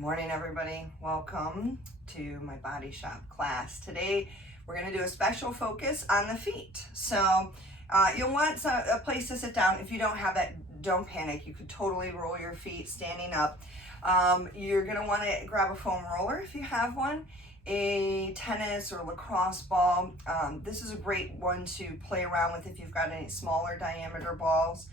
Morning, everybody. Welcome to my body shop class. Today we're going to do a special focus on the feet. So you'll want a place to sit down. If you don't have that, don't panic. You could totally roll your feet standing up. You're going to want to grab a foam roller if you have one, a tennis or lacrosse ball. This is a great one to play around with if you've got any smaller diameter balls.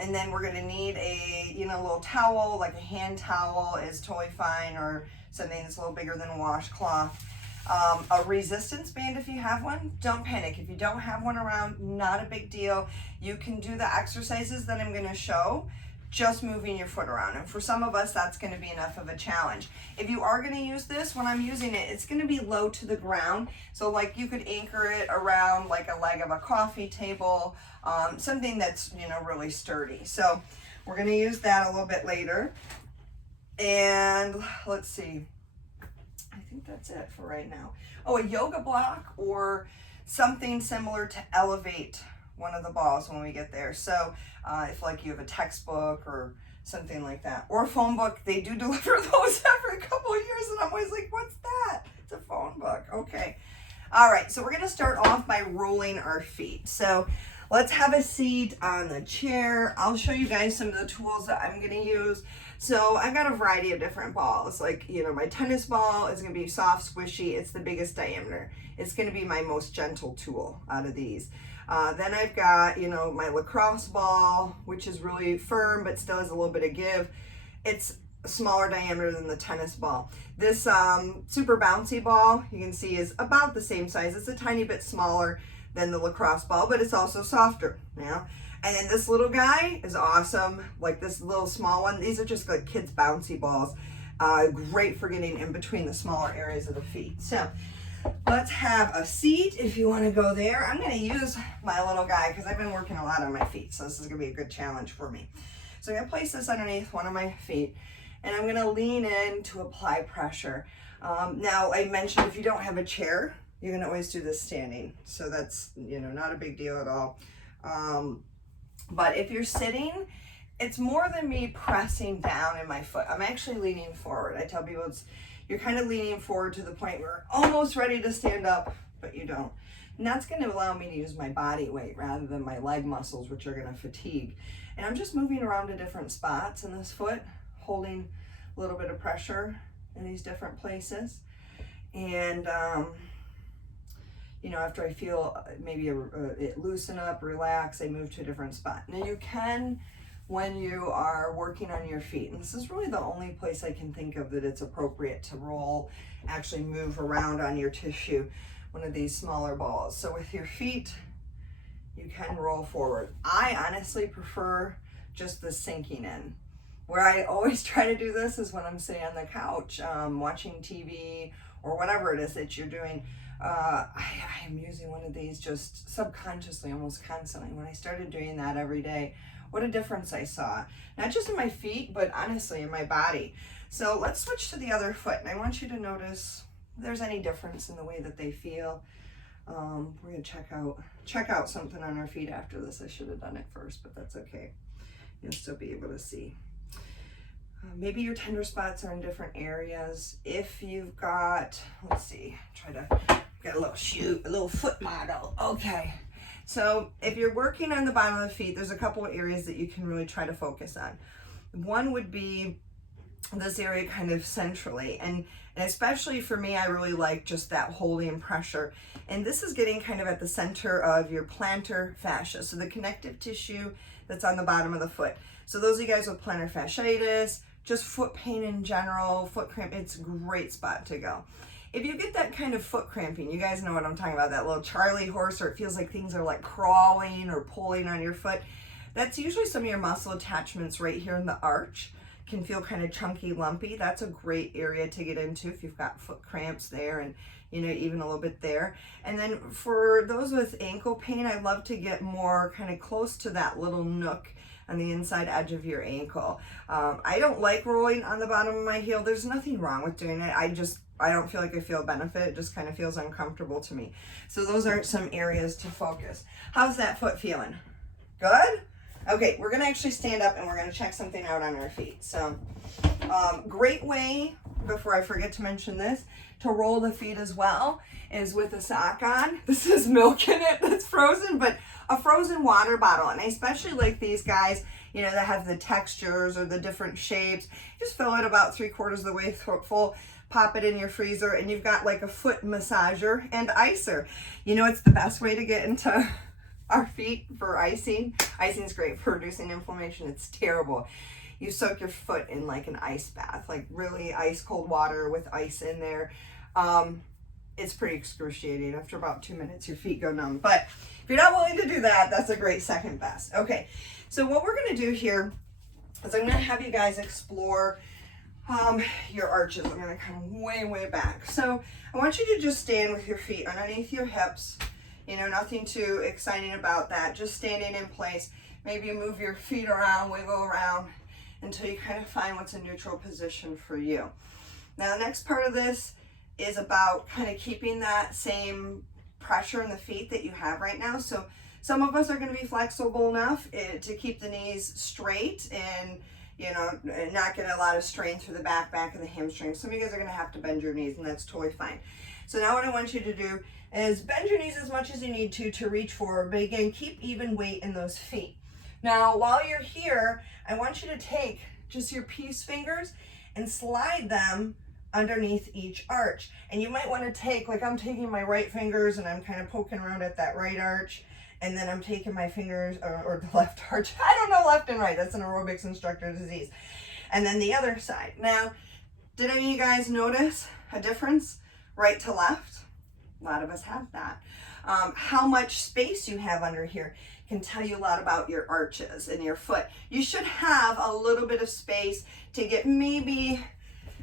And then we're going to need a little towel, like a hand towel is totally fine, or something that's a little bigger than a washcloth. A resistance band if you have one. Don't panic. If you don't have one around, not a big deal. You can do the exercises that I'm going to show, just moving your foot around. And for some of us, that's going to be enough of a challenge. If you are going to use this, when I'm using it, it's going to be low to the ground. So like you could anchor it around like a leg of a coffee table, something that's, really sturdy. So we're going to use that a little bit later. And let's see. I think that's it for right now. Oh, a yoga block or something similar to elevate one of the balls when we get there. So if like you have a textbook or something like that, or a phone book, they do deliver those every couple of years, and I'm always like, what's that? It's a phone book. Okay. All right, so we're going to start off by rolling our feet. So let's have a seat on the chair. I'll show you guys some of the tools that I'm going to use. So I've got a variety of different balls. Like, my tennis ball is going to be soft, squishy. It's the biggest diameter. It's going to be my most gentle tool out of these. Then I've got, my lacrosse ball, which is really firm, but still has a little bit of give. It's a smaller diameter than the tennis ball. This super bouncy ball, you can see, is about the same size. It's a tiny bit smaller than the lacrosse ball, but it's also softer, And then this little guy is awesome, like this little small one. These are just like kids' bouncy balls. Great for getting in between the smaller areas of the feet. So let's have a seat if you want to go there. I'm going to use my little guy because I've been working a lot on my feet, so this is going to be a good challenge for me. So I'm going to place this underneath one of my feet, and I'm going to lean in to apply pressure. Now, I mentioned if you don't have a chair, you can always do this standing. So that's, not a big deal at all. But if you're sitting, it's more than me pressing down in my foot. I'm actually leaning forward. I tell people you're kind of leaning forward to the point where you're almost ready to stand up, but you don't. And that's going to allow me to use my body weight rather than my leg muscles, which are going to fatigue. And I'm just moving around to different spots in this foot, holding a little bit of pressure in these different places. And, after I feel maybe it loosen up, relax, I move to a different spot. Now you can, when you are working on your feet, and this is really the only place I can think of that it's appropriate to roll, actually move around on your tissue, one of these smaller balls. So with your feet, you can roll forward. I honestly prefer just the sinking in. Where I always try to do this is when I'm sitting on the couch, watching TV or whatever it is that you're doing. I am using one of these just subconsciously, almost constantly. When I started doing that every day, what a difference I saw. Not just in my feet, but honestly in my body. So let's switch to the other foot. And I want you to notice if there's any difference in the way that they feel. We're going to check out something on our feet after this. I should have done it first, but that's okay. You'll still be able to see. Maybe your tender spots are in different areas. If you've got, let's see, get a little foot model. Okay. So if you're working on the bottom of the feet, there's a couple of areas that you can really try to focus on. One would be this area kind of centrally. And especially for me, I really like just that holding pressure. And this is getting kind of at the center of your plantar fascia. So the connective tissue that's on the bottom of the foot. So those of you guys with plantar fasciitis, just foot pain in general, foot cramp, it's a great spot to go. If you get that kind of foot cramping, you guys know what I'm talking about, that little Charlie horse, or it feels like things are like crawling or pulling on your foot. That's usually some of your muscle attachments right here in the arch. Can feel kind of chunky, lumpy. That's a great area to get into if you've got foot cramps there and, even a little bit there. And then for those with ankle pain, I love to get more kind of close to that little nook on the inside edge of your ankle. I don't like rolling on the bottom of my heel. There's nothing wrong with doing it. I don't feel like I feel benefit. It just kind of feels uncomfortable to me. So those are some areas to focus. How's that foot feeling? Good? Okay, we're gonna actually stand up and we're gonna check something out on our feet. So, great way, before I forget to mention this, to roll the feet as well is with a sock on. This is milk in it that's frozen, but a frozen water bottle. And I especially like these guys, you know, that have the textures or the different shapes. Just fill it about 3/4 of the way full, pop it in your freezer, and you've got like a foot massager and icer. You know, it's the best way to get into our feet for icing. Icing is great for reducing inflammation. It's terrible. You soak your foot in like an ice bath, like really ice cold water with ice in there. It's pretty excruciating. After about 2 minutes, your feet go numb. But if you're not willing to do that, that's a great second best. Okay, so what we're gonna do here is I'm gonna have you guys explore your arches. I'm gonna come way, way back. So I want you to just stand with your feet underneath your hips. You know, nothing too exciting about that. Just standing in place. Maybe you move your feet around, wiggle around until you kind of find what's a neutral position for you. Now the next part of this is about kind of keeping that same pressure in the feet that you have right now. So some of us are going to be flexible enough to keep the knees straight and, you know, not get a lot of strain through the back and the hamstrings. Some of you guys are going to have to bend your knees, and that's totally fine. So now what I want you to do is bend your knees as much as you need to reach forward, but again, keep even weight in those feet. Now, while you're here, I want you to take just your peace fingers and slide them underneath each arch. And you might want to take, like I'm taking my right fingers and I'm kind of poking around at that right arch, and then I'm taking my fingers, or the left arch. I don't know left and right. That's an aerobics instructor disease. And then the other side. Now, did any of you guys notice a difference right to left? A lot of us have that. How much space you have under here can tell you a lot about your arches and your foot. You should have a little bit of space to get, maybe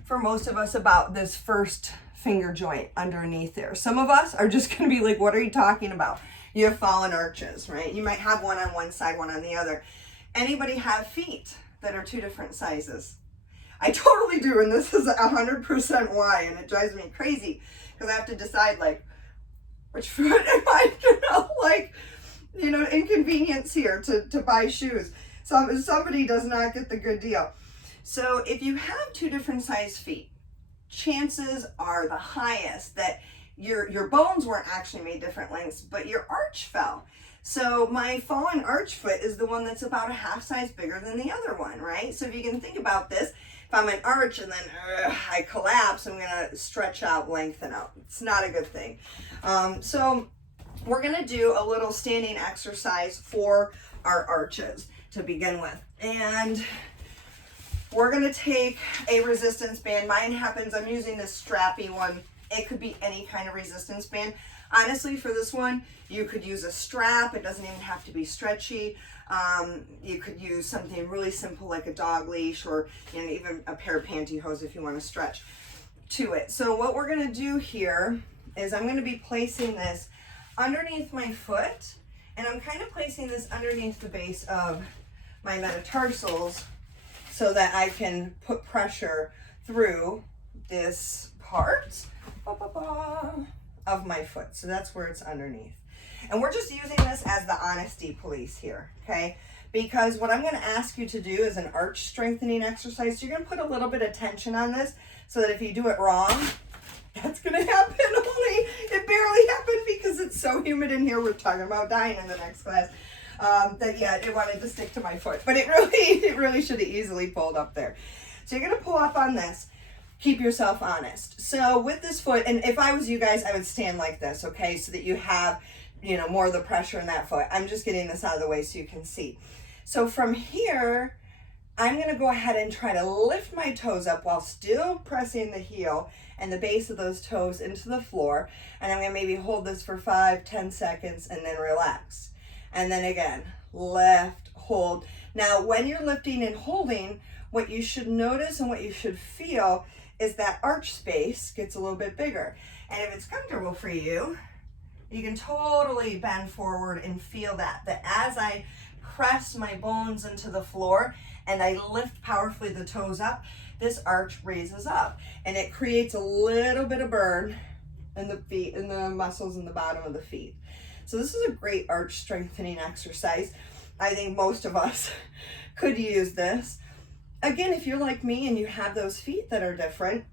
for most of us, about this first finger joint underneath there. Some of us are just going to be like, what are you talking about? You have fallen arches, right? You might have one on one side, one on the other. Anybody have feet that are two different sizes? I totally do, and this is 100% why, and it drives me crazy because I have to decide, like, which foot am I gonna, like, you know, inconvenience here to buy shoes. So somebody does not get the good deal. So if you have two different size feet, chances are the highest that your bones weren't actually made different lengths, but your arch fell. So my fallen arch foot is the one that's about a half size bigger than the other one, right? So if you can think about this, if I'm an arch and then I collapse, I'm gonna stretch out, lengthen out. It's not a good thing. So we're gonna do a little standing exercise for our arches to begin with. And we're gonna take a resistance band. Mine happens, I'm using this strappy one. It could be any kind of resistance band. Honestly, for this one, you could use a strap. It doesn't even have to be stretchy. You could use something really simple like a dog leash, or, you know, even a pair of pantyhose if you want to stretch to it. So what we're going to do here is I'm going to be placing this underneath my foot, and I'm kind of placing this underneath the base of my metatarsals so that I can put pressure through this part of my foot. So that's where it's underneath. And we're just using this as the honesty police here, okay? Because what I'm going to ask you to do is an arch strengthening exercise. So you're going to put a little bit of tension on this so that if you do it wrong, that's going to happen. Only it barely happened because it's so humid in here. We're talking about dying in the next class. That yeah, it wanted to stick to my foot, but it really should have easily pulled up there. So you're going to pull up on this. Keep yourself honest. So with this foot, and if I was you guys, I would stand like this, okay? So that you have, you know, more of the pressure in that foot. I'm just getting this out of the way so you can see. So from here, I'm going to go ahead and try to lift my toes up while still pressing the heel and the base of those toes into the floor. And I'm going to maybe hold this for 5-10 seconds and then relax. And then again, lift, hold. Now, when you're lifting and holding, what you should notice and what you should feel is that arch space gets a little bit bigger. And if it's comfortable for you, you can totally bend forward and feel that as I press my bones into the floor and I lift powerfully the toes up, this arch raises up and it creates a little bit of burn in the feet, in the muscles in the bottom of the feet. So this is a great arch strengthening exercise. I think most of us could use this. Again, if you're like me and you have those feet that are different,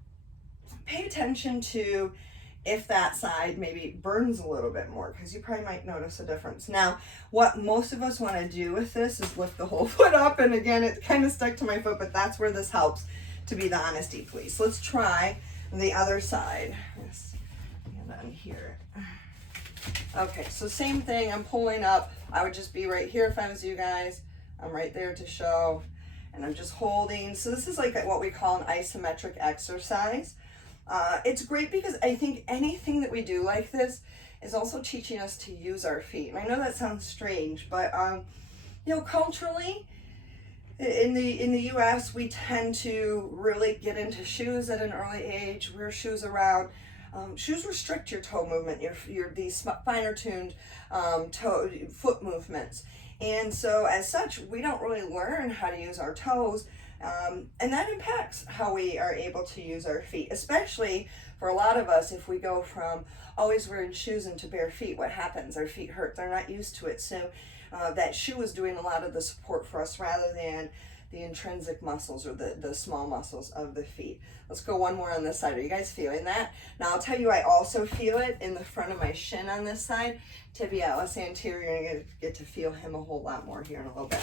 pay attention to if that side maybe burns a little bit more, because you probably might notice a difference. Now, what most of us want to do with this is lift the whole foot up, and again, it kind of stuck to my foot, but that's where this helps to be the honesty police. Let's try the other side. Yes, and then here. Okay, so same thing, I'm pulling up. I would just be right here if I was you guys. I'm right there to show, and I'm just holding. So this is like what we call an isometric exercise. It's great because I think anything that we do like this is also teaching us to use our feet. And I know that sounds strange, but you know, culturally in the US, we tend to really get into shoes at an early age, wear shoes around. Shoes restrict your toe movement, your these finer tuned foot movements. And so as such, we don't really learn how to use our toes. And that impacts how we are able to use our feet, especially for a lot of us. If we go from always wearing shoes into bare feet, what happens? Our feet hurt. They're not used to it. So that shoe is doing a lot of the support for us rather than the intrinsic muscles or the small muscles of the feet. Let's go one more on this side. Are you guys feeling that? Now I'll tell you, I also feel it in the front of my shin on this side. Tibialis anterior, you're going to get to feel him a whole lot more here in a little bit.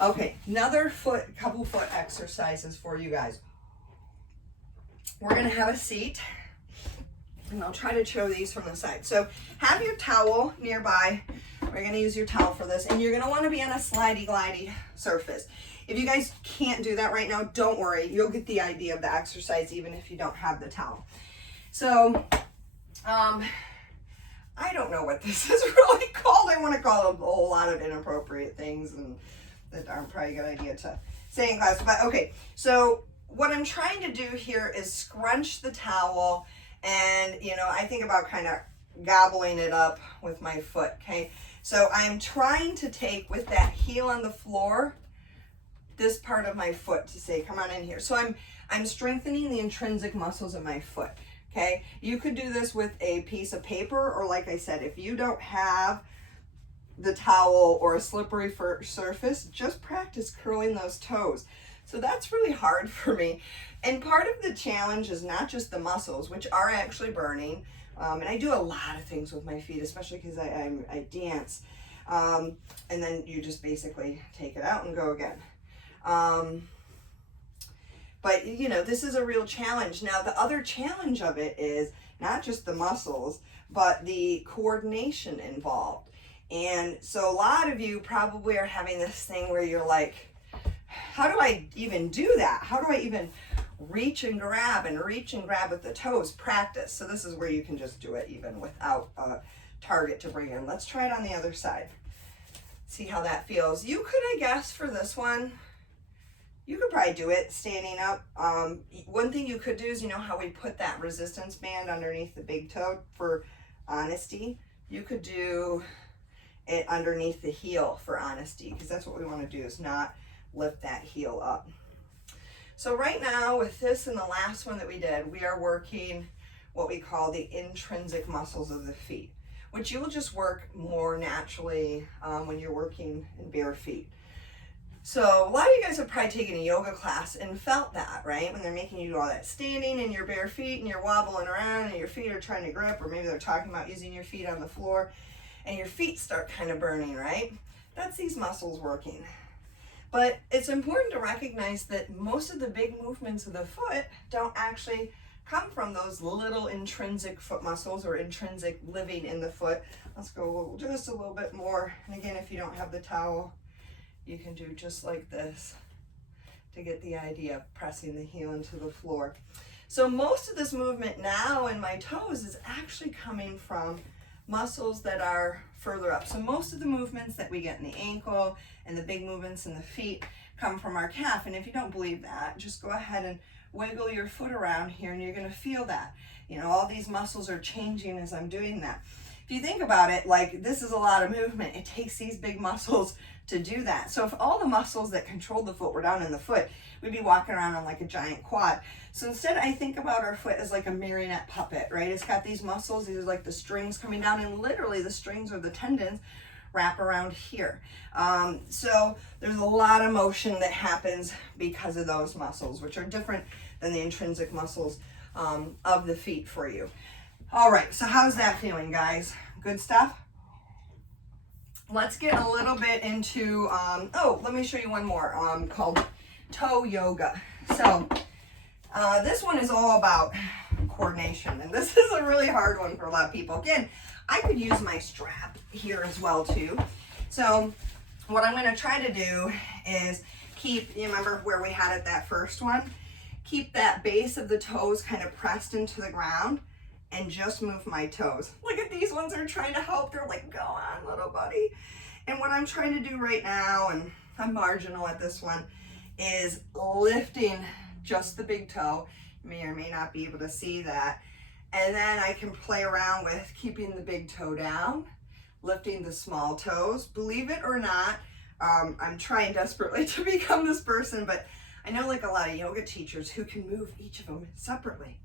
Okay, another couple foot exercises for you guys. We're gonna have a seat, and I'll try to show these from the side. So have your towel nearby. We're gonna use your towel for this, and you're gonna wanna be on a slidey glidey surface. If you guys can't do that right now, don't worry. You'll get the idea of the exercise even if you don't have the towel. So, I don't know what this is really called. I wanna call it a whole lot of inappropriate things, and that aren't probably a good idea to say in class. But okay, so what I'm trying to do here is scrunch the towel, and you know, I think about kind of gobbling it up with my foot. Okay, so I'm trying to take with that heel on the floor this part of my foot to say, come on in here. So I'm strengthening the intrinsic muscles of my foot. Okay, you could do this with a piece of paper, or like I said, if you don't have the towel or a slippery surface, just practice curling those toes. So that's really hard for me. And part of the challenge is not just the muscles, which are actually burning. And I do a lot of things with my feet, especially because I dance. And then you just basically take it out and go again. But you know, this is a real challenge. Now, the other challenge of it is not just the muscles, but the coordination involved. And so a lot of you probably are having this thing where you're like, how do I even do that? How do I even reach and grab with the toes? Practice. So this is where you can just do it even without a target to bring in. Let's try it on the other side. See how that feels. You could, I guess, for this one, you could probably do it standing up. One thing you could do is, you know how we put that resistance band underneath the big toe for honesty? You could do it underneath the heel for honesty, because that's what we want to do, is not lift that heel up. So right now with this and the last one that we did, we are working what we call the intrinsic muscles of the feet, which you will just work more naturally when you're working in bare feet. So a lot of you guys have probably taken a yoga class and felt that, right? When they're making you do all that standing in your bare feet and you're wobbling around and your feet are trying to grip, or maybe they're talking about using your feet on the floor and your feet start kind of burning, right? That's these muscles working. But it's important to recognize that most of the big movements of the foot don't actually come from those little intrinsic foot muscles or intrinsic living in the foot. Let's go just a little bit more. And again, if you don't have the towel, you can do just like this to get the idea of pressing the heel into the floor. So most of this movement now in my toes is actually coming from muscles that are further up. So most of the movements that we get in the ankle and the big movements in the feet come from our calf. And if you don't believe that, just go ahead and wiggle your foot around here and you're going to feel that. You know, all these muscles are changing as I'm doing that. If you think about it, like this is a lot of movement. It takes these big muscles to do that. So if all the muscles that control the foot were down in the foot, we'd be walking around on like a giant quad. So instead, I think about our foot as like a marionette puppet, right? It's got these muscles. These are like the strings coming down, and literally the strings are the tendons wrap around here. So there's a lot of motion that happens because of those muscles, which are different than the intrinsic muscles of the feet for you. All right, so how's that feeling, guys? Good stuff? Let's get a little bit into, let me show you one more called toe yoga. So this one is all about coordination, and this is a really hard one for a lot of people. Again, I could use my strap here as well too. So what I'm going to try to do is keep, you remember where we had it, that first one? Keep that base of the toes kind of pressed into the ground and just move my toes. Look at these ones are trying to help. They're like, go on, little buddy. And what I'm trying to do right now, and I'm marginal at this one, is lifting just the big toe. You may or may not be able to see that. And then I can play around with keeping the big toe down, lifting the small toes. Believe it or not, I'm trying desperately to become this person, but I know like a lot of yoga teachers who can move each of them separately.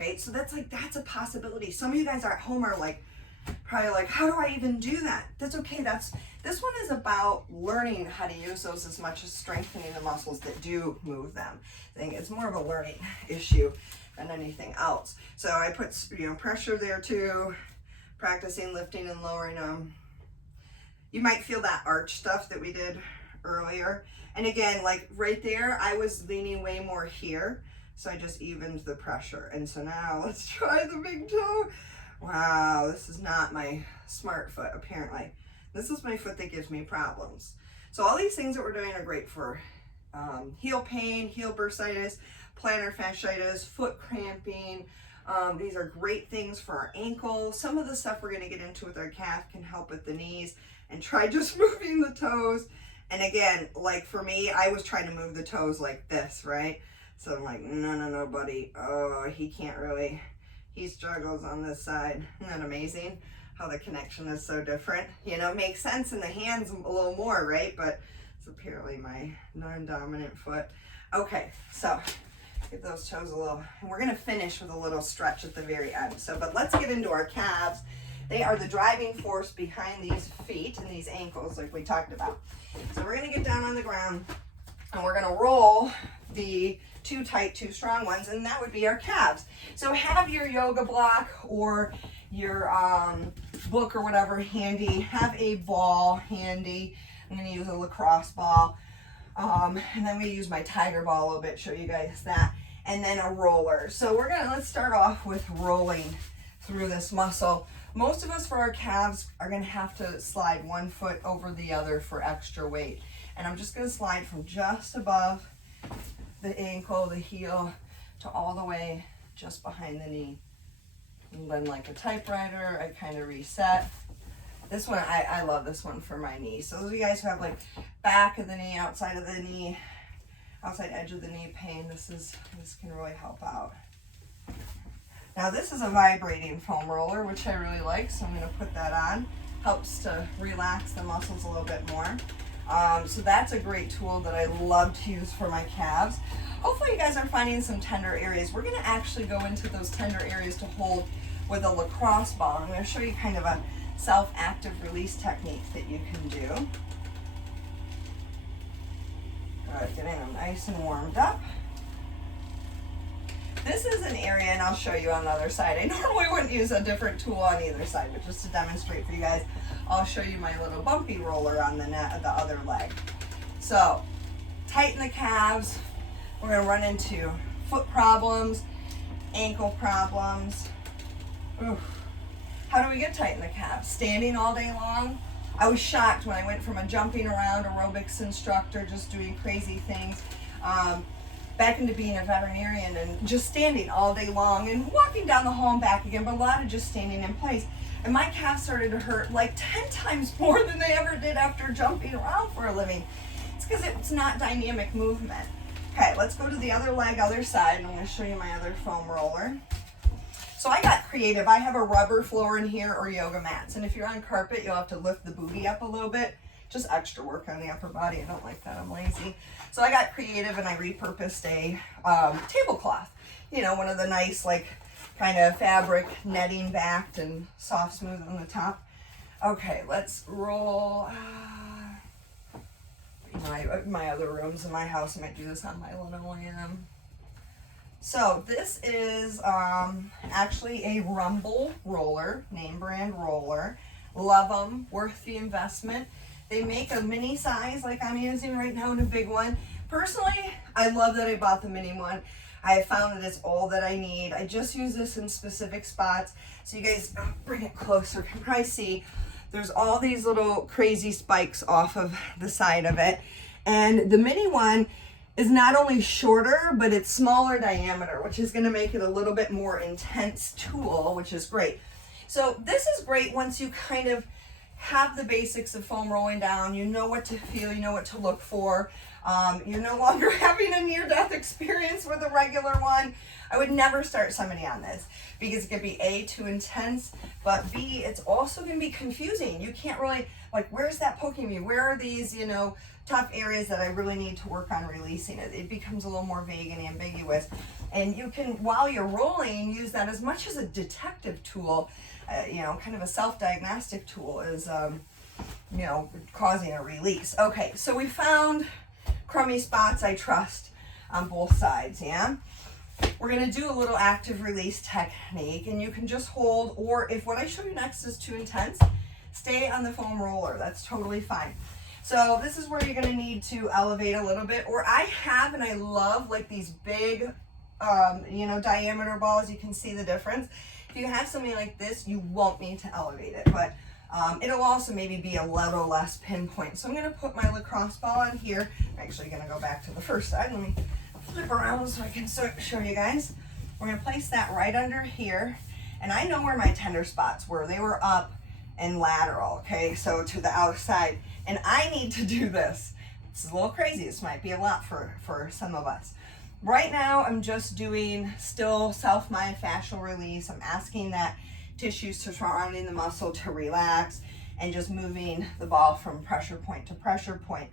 Okay, so that's a possibility. Some of you guys at home are like, probably like, how do I even do that? That's okay. This one is about learning how to use those as much as strengthening the muscles that do move them. I think it's more of a learning issue than anything else. So I put pressure there too, practicing lifting and lowering them. You might feel that arch stuff that we did earlier. And again, like right there, I was leaning way more here. So I just evened the pressure. And so now let's try the big toe. Wow, this is not my smart foot, apparently. This is my foot that gives me problems. So all these things that we're doing are great for heel pain, heel bursitis, plantar fasciitis, foot cramping. These are great things for our ankles. Some of the stuff we're going to get into with our calf can help with the knees. And try just moving the toes. And again, like for me, I was trying to move the toes like this, right? So I'm like, no, buddy. Oh, he can't really. He struggles on this side. Isn't that amazing? How the connection is so different. You know, it makes sense in the hands a little more, right? But it's apparently my non-dominant foot. Okay, so get those toes a little, and we're gonna finish with a little stretch at the very end. So, but let's get into our calves. They are the driving force behind these feet and these ankles like we talked about. So we're gonna get down on the ground and we're gonna roll the two tight, two strong ones, and that would be our calves. So have your yoga block or your book or whatever handy. Have a ball handy. I'm gonna use a lacrosse ball. And then we use my tiger ball a little bit, show you guys that. And then a roller. So let's start off with rolling through this muscle. Most of us for our calves are gonna have to slide one foot over the other for extra weight. And I'm just gonna slide from just above the ankle, the heel, to all the way just behind the knee. And then like a typewriter, I kind of reset. This one, I love this one for my knee. So those of you guys who have like back of the knee, outside of the knee, outside edge of the knee pain, this can really help out. Now this is a vibrating foam roller, which I really like, so I'm gonna put that on. Helps to relax the muscles a little bit more. So that's a great tool that I love to use for my calves. Hopefully you guys are finding some tender areas. We're gonna actually go into those tender areas to hold with a lacrosse ball. I'm gonna show you kind of a self-active release technique that you can do. Good, getting them nice and warmed up. This is an area, and I'll show you on the other side. I normally wouldn't use a different tool on either side, but just to demonstrate for you guys, I'll show you my little bumpy roller on the other leg. So, tighten the calves. We're gonna run into foot problems, ankle problems. Oof. How do we get tight in the calves? Standing all day long? I was shocked when I went from a jumping around aerobics instructor, just doing crazy things, back into being a veterinarian and just standing all day long and walking down the hall and back again, but a lot of just standing in place. And my calves started to hurt like 10 times more than they ever did after jumping around for a living. It's because it's not dynamic movement. Okay, let's go to the other leg, other side, and I'm going to show you my other foam roller. So I got creative. I have a rubber floor in here or yoga mats. And if you're on carpet, you'll have to lift the booty up a little bit. Just extra work on the upper body. I don't like that. I'm lazy. So I got creative and I repurposed a tablecloth. You know, one of the nice like kind of fabric netting backed and soft smooth on the top. Okay, let's roll. My other rooms in my house, I might do this on my linoleum. So this is actually a Rumble roller, name brand roller. Love them, worth the investment. They make a mini size like I'm using right now and a big one. Personally, I love that I bought the mini one. I have found that it's all that I need. I just use this in specific spots. So you guys, bring it closer, can probably see there's all these little crazy spikes off of the side of it. And the mini one is not only shorter, but it's smaller diameter, which is gonna make it a little bit more intense tool, which is great. So this is great once you kind of have the basics of foam rolling down, you know what to feel, you know what to look for. You're no longer having a near-death experience with a regular one. I would never start somebody on this because it could be A, too intense, but B, it's also going to be confusing. You can't really, like, where's that poking me? Where are these, you know, tough areas that I really need to work on releasing it? It becomes a little more vague and ambiguous. And you can, while you're rolling, use that as much as a detective tool, you know, kind of a self-diagnostic tool is, you know, causing a release. Okay, so we found crummy spots I trust on both sides, yeah? We're gonna do a little active release technique, and you can just hold, or if what I show you next is too intense, stay on the foam roller, that's totally fine. So this is where you're gonna need to elevate a little bit, or I have, and I love like these big, you know, diameter balls, you can see the difference. If you have something like this, you won't need to elevate it, but it'll also maybe be a little less pinpoint. So I'm gonna put my lacrosse ball on here. I'm actually gonna go back to the first side. Let me flip around so I can show you guys. We're gonna place that right under here. And I know where my tender spots were. They were up and lateral, okay? So to the outside. And I need to do this. This is a little crazy. This might be a lot for some of us. Right now, I'm just doing still self-myofascial release. I'm asking that tissues surrounding the muscle to relax and just moving the ball from pressure point to pressure point.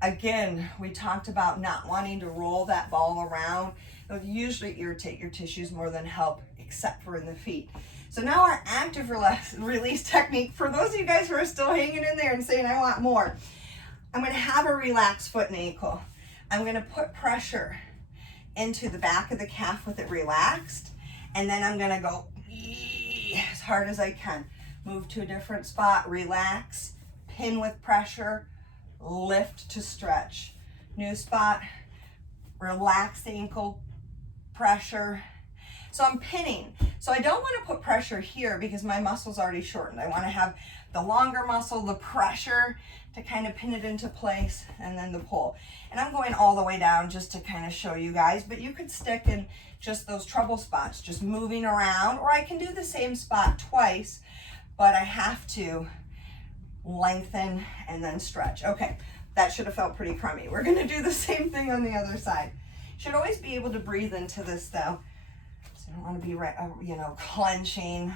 Again, we talked about not wanting to roll that ball around. It would usually irritate your tissues more than help, except for in the feet. So now our active release technique, for those of you guys who are still hanging in there and saying, I want more, I'm gonna have a relaxed foot and ankle. I'm gonna put pressure into the back of the calf with it relaxed, and then I'm gonna go as hard as I can. Move to a different spot, relax, pin with pressure, lift to stretch. New spot, relax the ankle, pressure. So I'm pinning. So I don't want to put pressure here because my muscle's already shortened. I want to have the longer muscle, the pressure to kind of pin it into place, and then the pull. And I'm going all the way down just to kind of show you guys, but you could stick in just those trouble spots, just moving around, or I can do the same spot twice, but I have to lengthen and then stretch. Okay, that should have felt pretty crummy. We're gonna do the same thing on the other side. Should always be able to breathe into this though. So I don't wanna be, you know, clenching.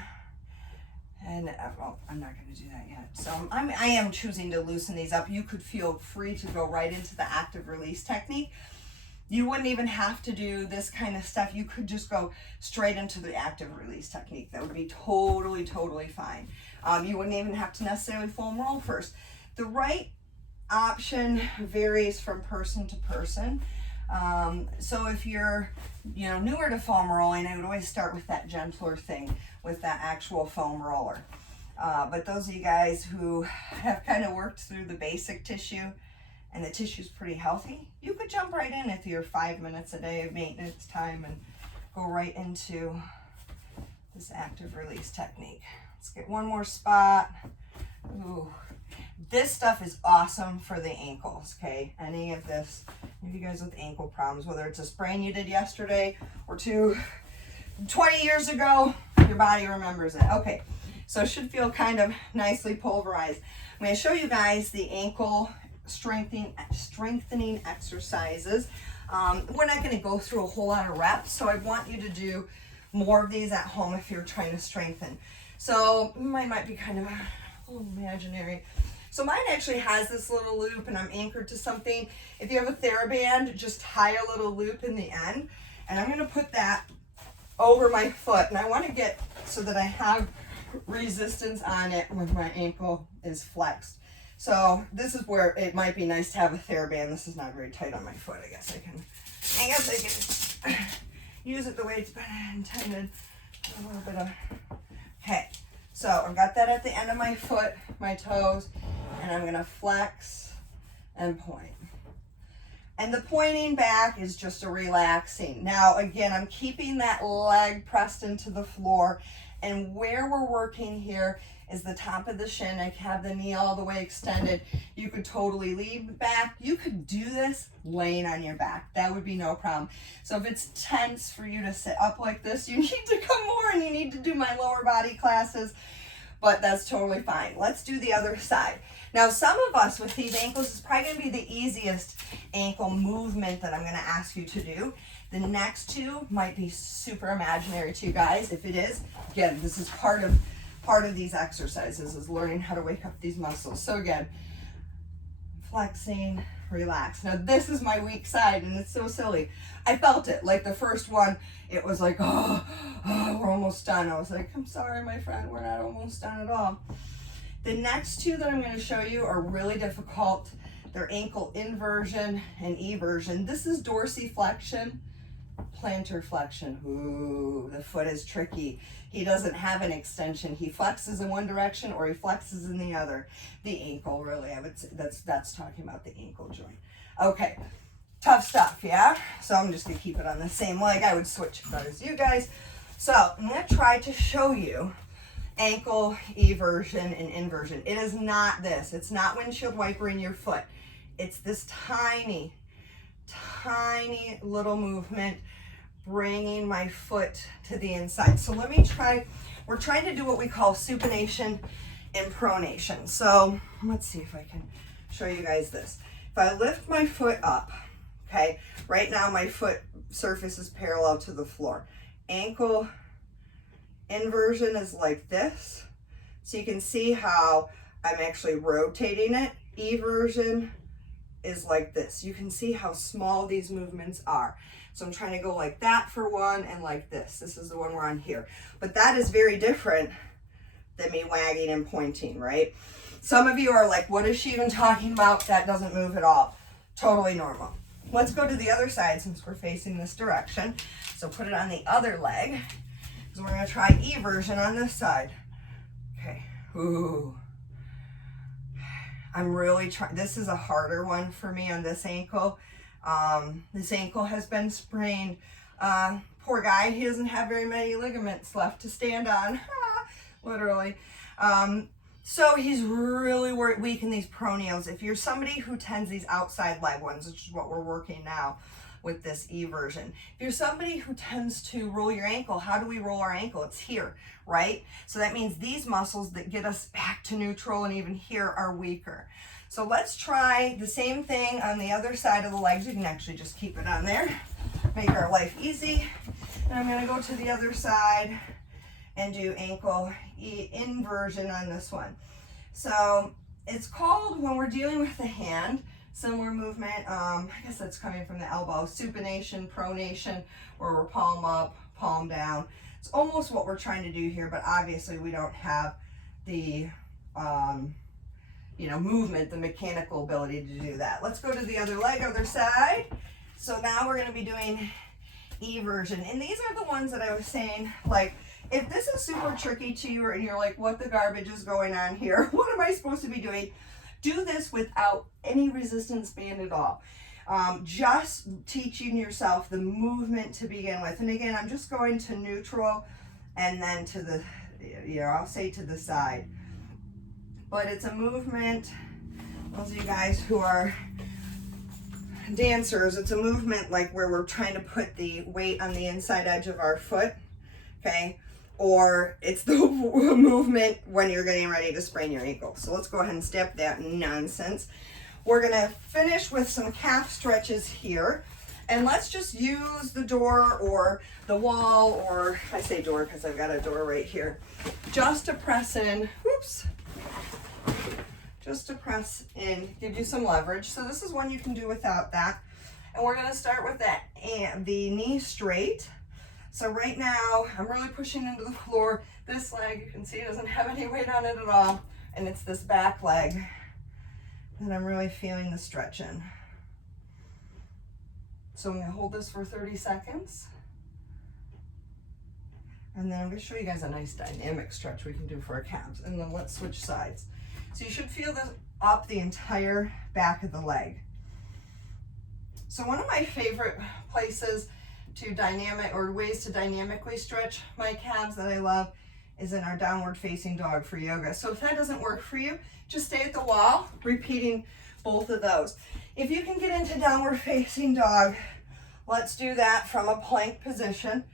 And well, I'm not going to do that yet. So I am choosing to loosen these up. You could feel free to go right into the active release technique. You wouldn't even have to do this kind of stuff. You could just go straight into the active release technique. That would be totally, totally fine. You wouldn't even have to necessarily foam roll first. The right option varies from person to person. So if you're, you know, newer to foam rolling, I would always start with that gentler thing, with that actual foam roller. But those of you guys who have kind of worked through the basic tissue and the tissue's pretty healthy, you could jump right in with your 5 minutes a day of maintenance time and go right into this active release technique. Let's get one more spot. Ooh. This stuff is awesome for the ankles, okay? Any of this, if you guys with ankle problems, whether it's a sprain you did yesterday or 20 years ago, your body remembers it. Okay, so it should feel kind of nicely pulverized. I'm gonna show you guys the ankle strengthening exercises. We're not gonna go through a whole lot of reps, so I want you to do more of these at home if you're trying to strengthen. So mine might be kind of a little imaginary. So mine actually has this little loop and I'm anchored to something. If you have a TheraBand, just tie a little loop in the end. And I'm gonna put that over my foot. And I wanna get so that I have resistance on it when my ankle is flexed. So this is where it might be nice to have a TheraBand. This is not very tight on my foot. I guess I can use it the way it's been intended. A little bit of, okay. So I've got that at the end of my foot, my toes, and I'm gonna flex and point. And the pointing back is just a relaxing. Now, again, I'm keeping that leg pressed into the floor, and where we're working here is the top of the shin. I have the knee all the way extended. You could totally lean back. You could do this laying on your back. That would be no problem. So if it's tense for you to sit up like this, you need to come more and you need to do my lower body classes, but that's totally fine. Let's do the other side. Now, some of us with these ankles, is probably gonna be the easiest ankle movement that I'm gonna ask you to do. The next two might be super imaginary to you guys. If it is, again, this is part of these exercises, is learning how to wake up these muscles. So again, flexing, relax. Now this is my weak side, and it's so silly. I felt it, like the first one, it was like, oh, we're almost done. I was like, I'm sorry, my friend, we're not almost done at all. The next two that I'm gonna show you are really difficult. They're ankle inversion and eversion. This is dorsiflexion, plantar flexion. Ooh, the foot is tricky. He doesn't have an extension. He flexes in one direction or he flexes in the other. The ankle, really, I would say that's talking about the ankle joint. Okay, tough stuff, yeah? So I'm just gonna keep it on the same leg. I would switch if I was you guys. So I'm gonna try to show you ankle eversion and inversion. It is not this. It's not windshield wiper in your foot. It's this tiny, tiny little movement, bringing my foot to the inside. So let me try, we're trying to do what we call supination and pronation. So let's see if I can show you guys this. If I lift my foot up, okay, right now my foot surface is parallel to the floor. Ankle inversion is like this. So you can see how I'm actually rotating it. Eversion is like this. You can see how small these movements are. So I'm trying to go like that for one and like this. This is the one we're on here. But that is very different than me wagging and pointing, right? Some of you are like, what is she even talking about? That doesn't move at all. Totally normal. Let's go to the other side since we're facing this direction. So put it on the other leg. So we're gonna try eversion on this side. Okay, ooh. I'm really trying, this is a harder one for me on this ankle. This ankle has been sprained. Poor guy, he doesn't have very many ligaments left to stand on, literally. So he's really weak in these proneals. If you're somebody who tends these outside leg ones, which is what we're working now with this eversion. If you're somebody who tends to roll your ankle, how do we roll our ankle? It's here, right? So that means these muscles that get us back to neutral and even here are weaker. So let's try the same thing on the other side of the legs. You can actually just keep it on there, make our life easy. And I'm gonna go to the other side and do ankle inversion on this one. So it's called, when we're dealing with the hand, similar movement, I guess that's coming from the elbow, supination, pronation, where we're palm up, palm down. It's almost what we're trying to do here, but obviously we don't have the movement, the mechanical ability to do that. Let's go to the other leg, other side. So now we're gonna be doing eversion. And these are the ones that I was saying, like, if this is super tricky to you and you're like, what the garbage is going on here? What am I supposed to be doing? Do this without any resistance band at all. Just teaching yourself the movement to begin with. And again, I'm just going to neutral and then to the, I'll say to the side. But it's a movement, those of you guys who are dancers, it's a movement like where we're trying to put the weight on the inside edge of our foot, okay? Or it's the movement when you're getting ready to sprain your ankle. So let's go ahead and step that nonsense. We're gonna finish with some calf stretches here. And let's just use the door or the wall, or I say door because I've got a door right here, just to press in, whoops, just to press in, give you some leverage. So this is one you can do without that. And we're gonna start with that, and the knee straight. So right now, I'm really pushing into the floor. This leg, you can see, doesn't have any weight on it at all. And it's this back leg that I'm really feeling the stretch in. So I'm gonna hold this for 30 seconds. And then I'm gonna show you guys a nice dynamic stretch we can do for our calves. And then let's switch sides. So you should feel this up the entire back of the leg. So one of my favorite places to ways to dynamically stretch my calves that I love is in our downward facing dog for yoga. So if that doesn't work for you, just stay at the wall, repeating both of those. If you can get into downward facing dog, let's do that from a plank position,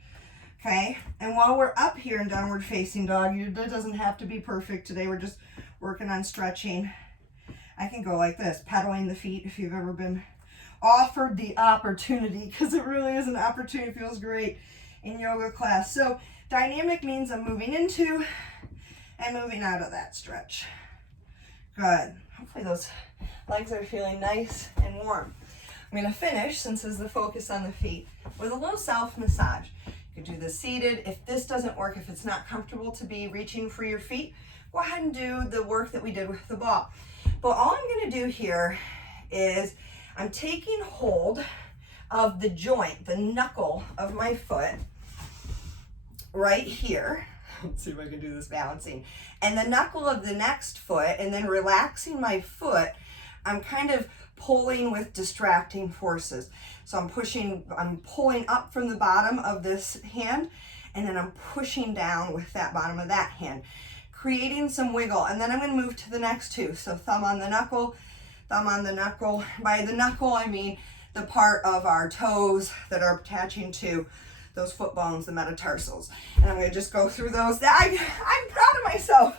okay? And while we're up here in downward facing dog, that doesn't have to be perfect today. We're just working on stretching. I can go like this, pedaling the feet if you've ever been offered the opportunity, because it really is an opportunity. It feels great in yoga class. So dynamic means I'm moving into and moving out of that stretch. Good. Hopefully those legs are feeling nice and warm. I'm going to finish, since this is the focus on the feet, with a little self massage. You can do this seated. If this doesn't work, if it's not comfortable to be reaching for your feet, go ahead and do the work that we did with the ball. But all I'm going to do here is I'm taking hold of the joint, the knuckle of my foot right here. Let's see if I can do this balancing. And the knuckle of the next foot, and then relaxing my foot. I'm kind of pulling with distracting forces. So I'm pulling up from the bottom of this hand, and then I'm pushing down with that bottom of that hand, creating some wiggle. And then I'm going to move to the next two. So thumb on the knuckle, thumb on the knuckle. By the knuckle, I mean the part of our toes that are attaching to those foot bones, the metatarsals. And I'm going to just go through those. I'm proud of myself.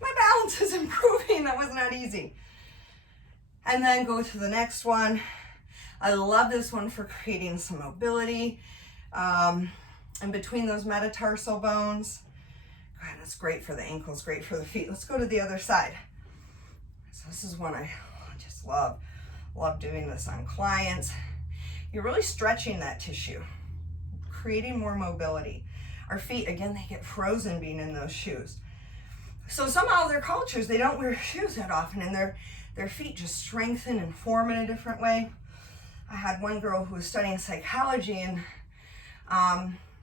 My balance is improving. That was not easy. And then go to the next one. I love this one for creating some mobility in between those metatarsal bones. God, that's great for the ankles, great for the feet. Let's go to the other side. So this is one I just love doing this on clients. You're really stretching that tissue, creating more mobility. Our feet, again, they get frozen being in those shoes. So some other cultures, they don't wear shoes that often, and their feet just strengthen and form in a different way. I had one girl who was studying psychology, and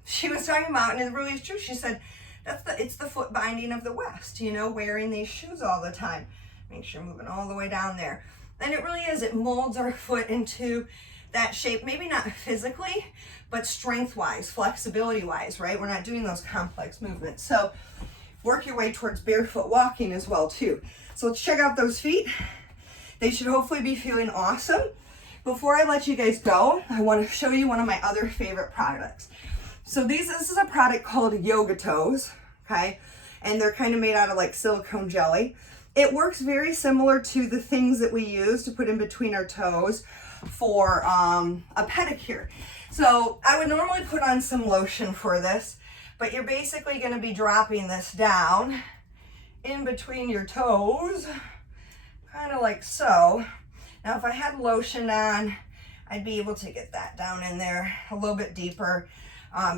she was talking about, and it really is true, she said, it's the foot binding of the West, wearing these shoes all the time. Make sure you're moving all the way down there. And it really is, it molds our foot into that shape, maybe not physically, but strength-wise, flexibility-wise, right? We're not doing those complex movements. So work your way towards barefoot walking as well, too. So let's check out those feet. They should hopefully be feeling awesome. Before I let you guys go, I want to show you one of my other favorite products. So this is a product called Yoga Toes, okay? And they're kind of made out of like silicone jelly. It works very similar to the things that we use to put in between our toes for a pedicure. So I would normally put on some lotion for this, but you're basically going to be dropping this down in between your toes, kind of like so. Now if I had lotion on, I'd be able to get that down in there a little bit deeper.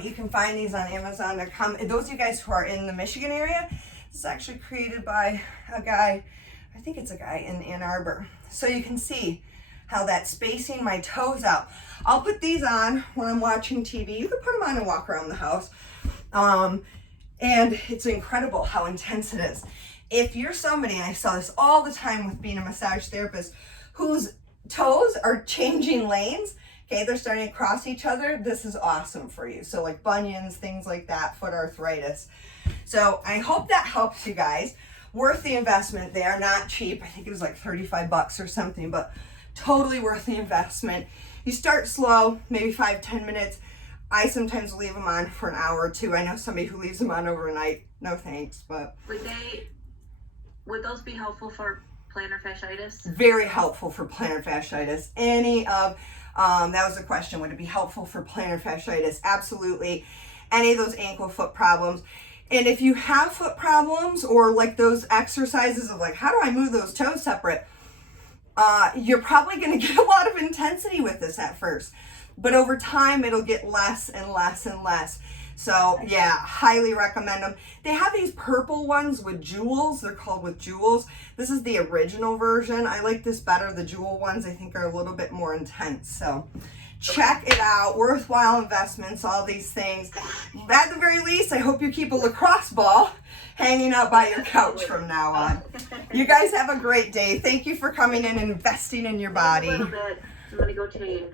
You can find these on Amazon.com. Those of you guys who are in the Michigan area, this is actually created by a guy, I think it's a guy in Ann Arbor. So you can see how that's spacing my toes out. I'll put these on when I'm watching TV. You can put them on and walk around the house. And it's incredible how intense it is. If you're somebody, and I saw this all the time with being a massage therapist, whose toes are changing lanes, okay, they're starting to cross each other, this is awesome for you. So like bunions, things like that, foot arthritis. So I hope that helps you guys. Worth the investment. They are not cheap. I think it was like 35 bucks or something, but totally worth the investment. You start slow, maybe 5-10 minutes. I sometimes leave them on for an hour or two. I know somebody who leaves them on overnight. No thanks, but. Would those be helpful for plantar fasciitis? Very helpful for plantar fasciitis. That was the question. Would it be helpful for plantar fasciitis? Absolutely. Any of those ankle foot problems. And if you have foot problems or like those exercises of like, how do I move those toes separate? You're probably going to get a lot of intensity with this at first. but over time it'll get less and less and less. So yeah, highly recommend them. They have these purple ones with jewels. They're called with jewels. This is the original version. I like this better. The jewel ones I think are a little bit more intense. So check it out. Worthwhile investments, all these things. At the very least, I hope you keep a lacrosse ball hanging out by your couch from now on. You guys have a great day. Thank you for coming in and investing in your body. A little bit. I'm gonna go change.